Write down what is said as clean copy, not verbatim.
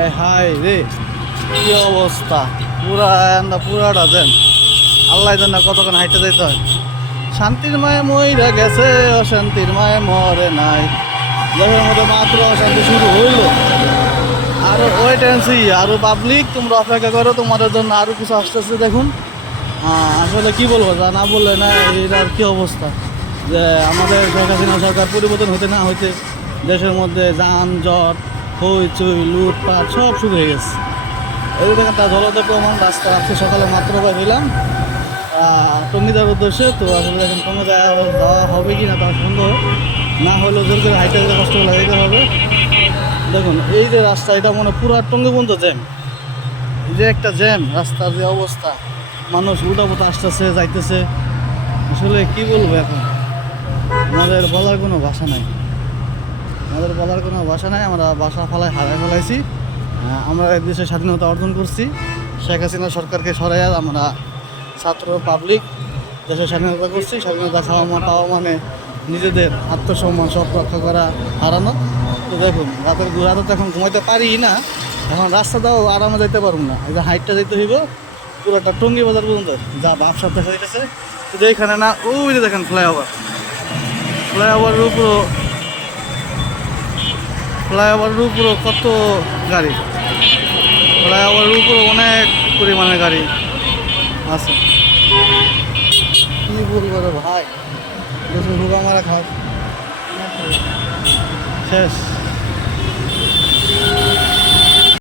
হায় হায় রে, কি অবস্থা! পুরাটা দেন, আল্লাহ জানে কতক্ষণ হাইটে যেতে হয়। শান্তির মায়ে মইরা গেছে, অশান্তির মায়ে মরে নাই। দেশের মধ্যে মাত্র অশান্তি শুরু হইলো, আরো ওয়েট অ্যান্ড সি, আরো পাবলিক তোমরা অপেক্ষা করো, তোমাদের জন্য আরো কিছু আসতেছে। দেখুন, আসলে কি বলবো, যা না বললে না। এটার কি অবস্থা যে আমাদের শেখ হাসিনা সরকার পরিবর্তন হতে না হইতে দেশের মধ্যে যানজট, হইচই, লুটপাট সব শুরু হয়ে গেছে। এই দেখেন তার ঝলতে প্রমাণ। রাস্তা আজকে সকালে মাত্র পাই হইলাম টঙ্গিদার উদ্দেশ্যে। তো আসলে দেখেন কোনো যাওয়া হবে কি না তার সন্দেহ, না হলেও জোর করে হাইটে যেতে কষ্ট লাগাইতে হবে। দেখুন এই যে রাস্তা, এটা মনে পুরো টঙ্গি পর্যন্ত জ্যাম। এই যে একটা জ্যাম, রাস্তার যে অবস্থা, মানুষ উল্টাপোটা আসতেছে যাইতেছে। আসলে কি বলবো এখন, আমাদের বলার কোনো ভাষা নাই। আমরা ভাষা হারাই ফেলাইছি। আমরা এক দেশের স্বাধীনতা অর্জন করছি, শেখ হাসিনা সরকারকে সরাইয়া আমরা ছাত্র পাবলিক দেশের স্বাধীনতা করছি। স্বাধীনতা পাওয়া মানে নিজেদের আত্মসম্মান সব রক্ষা করা হারানো। তো দেখুন রাতে তো এখন ঘুমাইতে পারি না, এখন রাস্তা দাও আরামে যাইতে পারবো না। এই যে হাইটটা যাইতে হইব পুরোটা টঙ্গি বাজার পর্যন্ত, যা ভাবসাব দেখা যাইতেছে। কিন্তু এইখানে না, ওই যে দেখেন ফ্লাইওভারের উপরও কত গাড়ি, ফ্লাইওভারের উপরও অনেক পরিমাণের গাড়ি আছে। কি বলবো রে ভাই, দেশে হুগা মারা খাও শেষ।